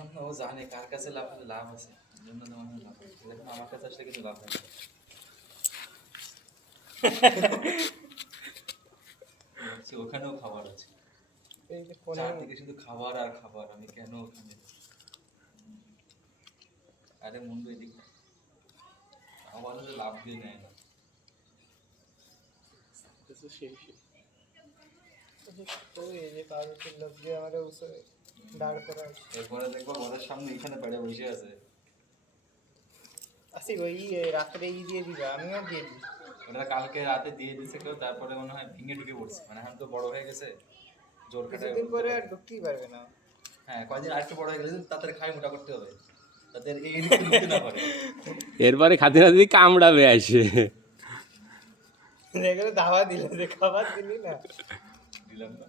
জন্য ও জানে কার কাছে লাভ হলে লাভ আছে, এই জন্য তোমার লাভ আছে। দেখুন আমার কাছে আসলে কিন্তু লাভ নেই। ভাবছি ওখানেও খাবার আছে, এই যে ফোনে চারদিকে শুধু খাবার আর খাবার, আমি কেন ওখানে? আরে মুন্ডু এদিক খাবার হলে লাভ দিয়ে নেয় না। তো এই যে পাউরুটির লোক যে আমাদের উসে দাঁড় করা আছে। এরপরে দেখবো ঘরের সামনে এখানে পেড়ে বসে আছে। আসি ওই রাত্রে দিয়ে দিবে, আমিও দিয়ে দিই। ওটা কালকে রাতে দিয়ে দিছে কেউ, তারপরে মনে হয় ভেঙে ঢুকে পড়ছে, মানে এখন তো বড় হয়ে গেছে, জোর খাটায় কিছুদিন পরে আর ঢুকতেই পারবে না। হ্যাঁ কয়েকদিন আরেকটু বড় হয়ে গেলে তাড়াতাড়ি খাই মোটা করতে হবে, তাতে এই দিকে ঢুকতে না পারে। এরপরে খাতে না দিদি কামড়াবে আসে। এগুলো দাওয়া দিল যে খাবার দিলি না। দিলাম না।